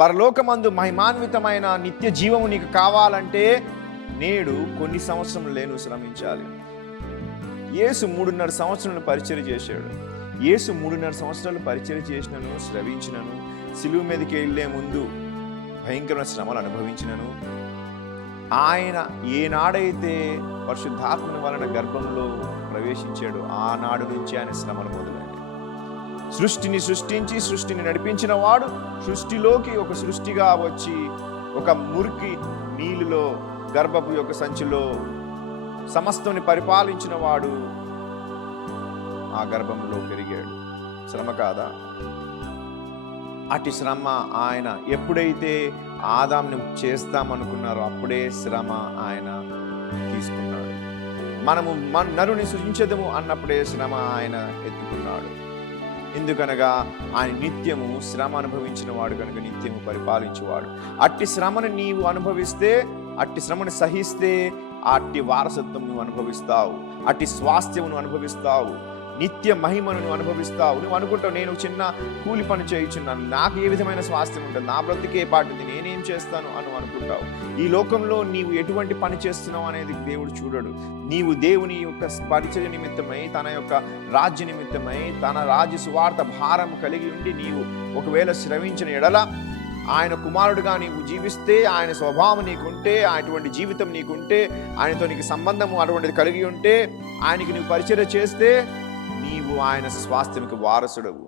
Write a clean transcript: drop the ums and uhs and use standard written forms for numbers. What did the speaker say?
పరలోకమందు మహిమాన్వితమైన నిత్య జీవము నీకు కావాలంటే నేడు కొన్ని సంవత్సరములు లేను శ్రమించాలి. యేసు 3.5 సంవత్సరాలు పరిచర్య చేశాడు. యేసు 3.5 సంవత్సరాలు పరిచర్య చేసినను, శ్రవించినను, సిలువ మీదకి వెళ్ళే ముందు భయంకరమైన శ్రమలు అనుభవించినను, ఆయన ఏనాడైతే పరిశుద్ధాత్మని వలన గర్భంలో ప్రవేశించాడు ఆనాడు నుంచి ఆయన శ్రమలు మొదలైనవి. సృష్టిని సృష్టించి సృష్టిని నడిపించిన వాడు సృష్టిలోకి ఒక సృష్టిగా వచ్చి ఒక మురికి నీళ్ళలో గర్భపు యొక్క సంచిలో సమస్తని పరిపాలించిన వాడు ఆ గర్భంలో పెరిగాడు. శ్రమ కాదా? అటు శ్రమ ఆయన ఎప్పుడైతే ఆదాంని చేస్తామనుకున్నారో అప్పుడే శ్రమ ఆయన తీసుకున్నాడు. మనము నరుని సృజించదము అన్నప్పుడే శ్రమ ఆయన ఎత్తుకున్నాడు. ఎందుకనగా ఆయన నిత్యము శ్రమ అనుభవించిన వాడు కనుక నిత్యము పరిపాలించేవాడు. అట్టి శ్రమను నీవు అనుభవిస్తే, అట్టి శ్రమను సహిస్తే అట్టి వారసత్వం నువ్వు అనుభవిస్తావు, అట్టి స్వాస్థ్యమును అనుభవిస్తావు, నిత్య మహిమను నువ్వు అనుభవిస్తావు. నువ్వు అనుకుంటావు, నేను చిన్న కూలి పని చేయుచున్నాను, నాకు ఏ విధమైన స్వాస్థ్యం ఉంటుంది, నా బ్రతికే పాటిది, నేనేం చేస్తాను అని అనుకుంటావు. ఈ లోకంలో నీవు ఎటువంటి పని చేస్తున్నావు అనేది దేవుడు చూడడు. నీవు దేవుని యొక్క పరిచయ నిమిత్తమై, తన యొక్క రాజ్య నిమిత్తమై, తన రాజ్య సువార్త భారం కలిగి ఉండి నీవు ఒకవేళ శ్రవించిన ఎడల, ఆయన కుమారుడుగా నీవు జీవిస్తే, ఆయన స్వభావం నీకుంటే, అటువంటి జీవితం నీకుంటే, ఆయనతో నీకు సంబంధము అటువంటిది కలిగి ఉంటే, ఆయనకి నీవు పరిచర్య చేస్తే నీవు ఆయన స్వాస్థ్యంకి వారసుడవు.